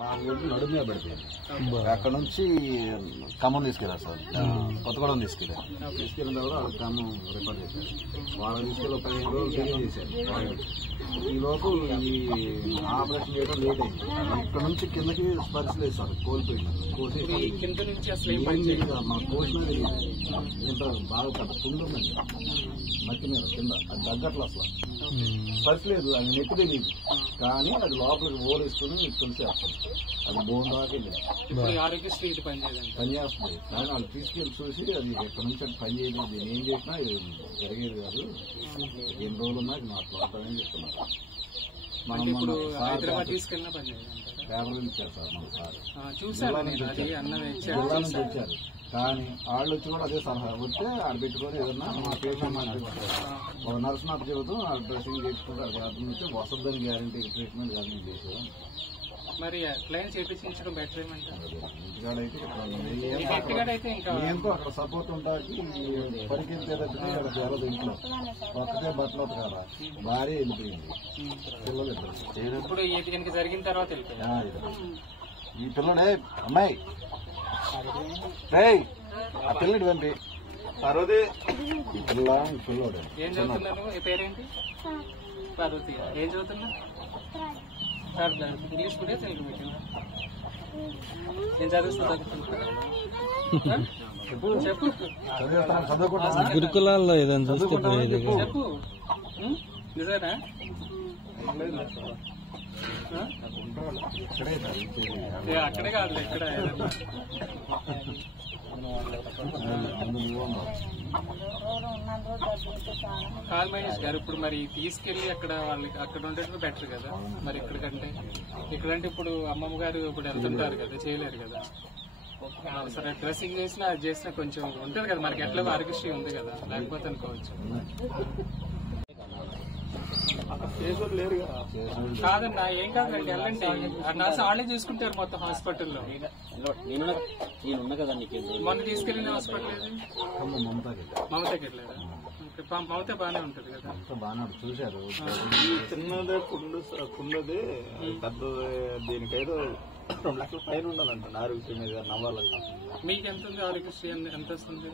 నడుము మీద పడిపోయింది. అక్కడ నుంచి ఖమ్మం తీసుకెళ్లారు సార్, కొత్తగూడెం తీసుకెళ్ళిన తర్వాత ఖమ్మం రిఫర్ చేశారు. వాళ్ళు తీసుకెళ్ళి 15 రోజులు తెలియజేశారు. ఈ లోపు ఈ ఆపరేషన్ చేయడం లేట్ అయింది. ఇక్కడ నుంచి కిందకి స్పర్శ లేదు సార్, కోల్పోయింది. మా కోసిన ఇంత బాగా పెద్ద పుండు ఉందండి మట్టి మీద కింద, అది తగ్గట్లు అసలు స్పర్శ లేదు. అది నెప్పు తెలియదు కానీ అది లోపలికి ఓరేసుకుని తెలిసేస్తుంది. అది బోన్ దాకా పనిచేస్తుంది. కానీ వాళ్ళు తీసుకెళ్ళి చూసి అది ఎక్కడి నుంచి అది పని చేయలేదు, నేను ఏం చేసినా జరిగేది కాదు, ఎన్ని రోజులు ఉన్నా అది నాకు ఉంటుందని చెప్తున్నారు. మనం హైదరాబాద్ తీసుకెళ్ళిన పని పేపర్ ఇచ్చారు సార్ మన సార్, జిల్లా నుంచి వచ్చారు. కానీ వాళ్ళు వచ్చి కూడా అదే సలహా వస్తే ఆడ పెట్టుకొని ఏదన్నా మా పేషెంట్ ఒక నర్స్ నాకు చెబుతాం, ఆ డ్రెస్సింగ్ చేసుకుంటే అది అర్థం నుంచి వసద్దని గ్యారంటీ ట్రీట్మెంట్ కానీ చేసేది. మరి క్లైమ్ చేయించడం బెటర్ ఏమంటారు? ఇంటికాడైతే ఏంటో అక్కడ సపోర్ట్ ఉంటాకి పరిగెత్తేటట్టు జరగదు. ఇంట్లో ఒక్కటే బట్టలు కదా, భార్య వెళ్ళిపోయింది, పిల్లలు ఇప్పుడు జరిగిన తర్వాత ఈ పిల్లడే అమ్మాయి ఆ పిల్లడి పంపి పార్వతి పిల్లోడు ఏం చదువుతున్నాను? పేరేంటి? పార్వతి. ఏం చదువుతున్నా? English medium Telugu medium? ఏం చదువుతున్నా? చెప్పు. గురుకులాల్లో ఏదైనా చెప్పు. నిజానా? అక్కడే కాదు, ఇక్కడ కాల్ మహేష్ గారు. ఇప్పుడు మరి తీసుకెళ్లి అక్కడ వాళ్ళకి అక్కడ ఉండేది బెటర్ కదా మరి ఇక్కడంటే ఇప్పుడు అమ్మమ్మ గారు ఇప్పుడు వెళ్తుంటారు కదా, చేయలేరు కదా. సరే డ్రెస్సింగ్ చేసినా అది చేసినా కొంచెం ఉంటుంది కదా, మనకి ఎట్లా ఆరోగ్యశ్రీ ఉంది కదా, లేకపోతే అనుకోవచ్చు. కాదన్నా ఏం కాదండి, వెళ్ళండి. నర్సు వాళ్ళే చూసుకుంటారు మొత్తం హాస్పిటల్లో. మొన్న తీసుకెళ్ళిన హాస్పిటల్ మమతకి వెళ్ళారా? మమత బాగానే ఉంటది కదా. బాగా చూశారు. చిన్నదే పుండుది పెద్ద దీనికైతే 2 లక్షల పైన ఉండాలంట ఆరోగ్యశ్రీ మీద నవ్వాలంట. మీకు ఎంత ఉంది ఆరోగ్యశ్రీ? ఎంత వస్తుంది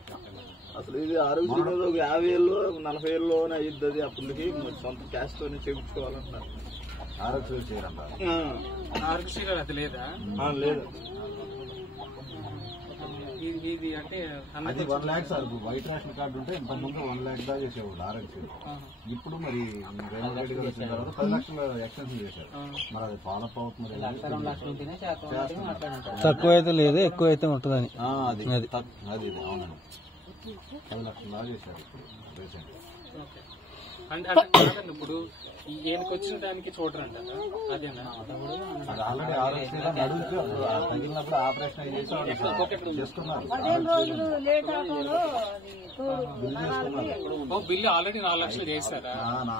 అసలు? ఇది ఆరోగ్యశ్రీ మీద ఒక 50 ఏళ్ళు 40 ఏళ్ళలోనే అయ్యిద్ది. ఆ పుండుకి సొంత క్యాష్ తోనే చేయించుకోవాలంటున్నారు. ఆరోగ్యశ్రీ చేయాలంట. ఆరోగ్యశ్రీ అది లేదా? లేదు. ఇది అంటే అది 1 lakh sir. White ration card ఉంటే ఇంతకుముందు 1 lakh దాకా చేసేవాళ్ళు ఆరోగ్యశ్రీ. ఇప్పుడు మరి రేవంత్ రెడ్డి గారు వచ్చిన తర్వాత 10 లక్షలు ఎక్స్టెన్షన్ చేశారు. మరి అది ఫాలోఅప్ అవుతుంది. తక్కువ అయితే లేదు, ఎక్కువ అయితే ఉంటుందని. అది అవునండి, 10 లక్షలు దాకా చేశారు ఇప్పుడు రీసెంట్. అంటే ఇప్పుడు ఈయనకి వచ్చిన దానికి చూడరంట అదేనా? ఆల్రెడీ ఆరోగ్యశ్రీలో నడుచు తగిలినప్పుడు ఆపరేషన్ చేసుకున్నారు. బిల్లు ఆల్రెడీ 4 లక్షలు చేశారా?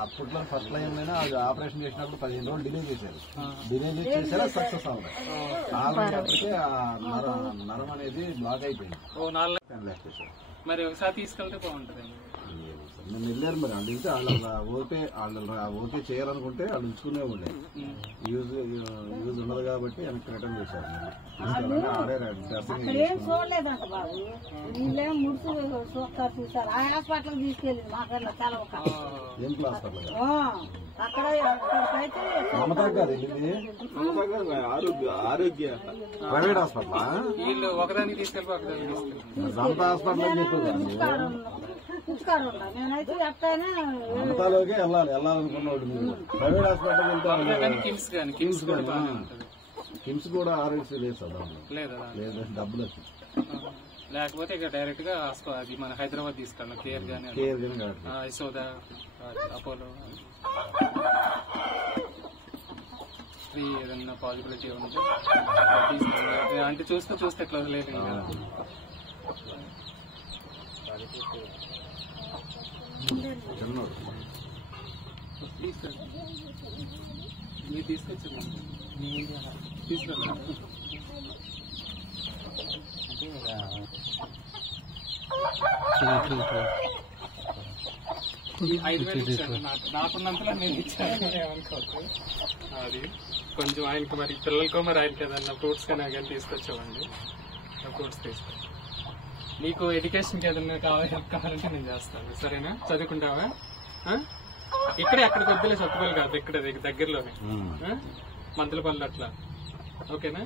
అప్పట్లో ఫస్ట్ లైన్ లోనే అది ఆపరేషన్ చేసినప్పుడు 15 రోజులు డిలే చేశారు. డిలే చేశారా సక్సెస్ అవ్వలేదు. ఆల్రెడీ నరం అనేది బ్లాక్ అయిపోయింది. 4 లక్షలు. మరి ఒకసారి తీసుకెళ్తే బాగుంటుంది. నేను వెళ్ళారు మరి వాళ్ళు వెళ్తే వాళ్ళు ఓకే చేయాలనుకుంటే వాళ్ళు ఉంచుకునే ఉండే. యూజ్ ఉండదు కాబట్టి వెనక్కి రిటర్న్ చేశారు. ఏంట్లో హాస్పిటల్ మమతా గారు వెళ్ళింది ఆరోగ్య ప్రైవేట్ హాస్పిటల్. వీళ్ళు ఒకదానికి తీసుకెళ్ళి మమతా హాస్పిటల్ అని చెప్పారు. మమతాలోకి వెళ్ళాలనుకున్నాడు మీరు. ప్రైవేట్ హాస్పిటల్ కిమ్స్ కూడా ఆరోగ్యశ్రీ లేదు సార్. లేదు, డబ్బులు వచ్చింది. లేకపోతే ఇక డైరెక్ట్ గా అది మన హైదరాబాద్ తీసుకెళ్ళాం. కేర్ గానీ యశోద, అపోలో ఏదన్నా పాజిబిలిటీ ఉంటే అంటే చూస్తే ఎట్లా లేదు. మీరు తీసుకొచ్చారు తీసుకురా. ఈ 5,000 ఇచ్చాను. నాకున్నంతలో నేను ఇచ్చాను, ఏమనుకోవద్దు. అది కొంచెం ఆయనకి మరి పిల్లలకో మరి ఆయనకి ఏదన్నా ఫ్రూట్స్ కానీ కానీ తీసుకొచ్చామండి. ఫ్రూట్స్ తీసుకొచ్చి నీకు ఎడ్యుకేషన్కి ఏదన్నా కావాలంటే నేను చేస్తాను. సరేనా? చదువుకుంటావా? ఇక్కడే అక్కడికి వద్దులే, సత్తుపల్లి కాదు, ఇక్కడ దగ్గరలోనే మంతలపల్లి అట్లా. ఓకేనా?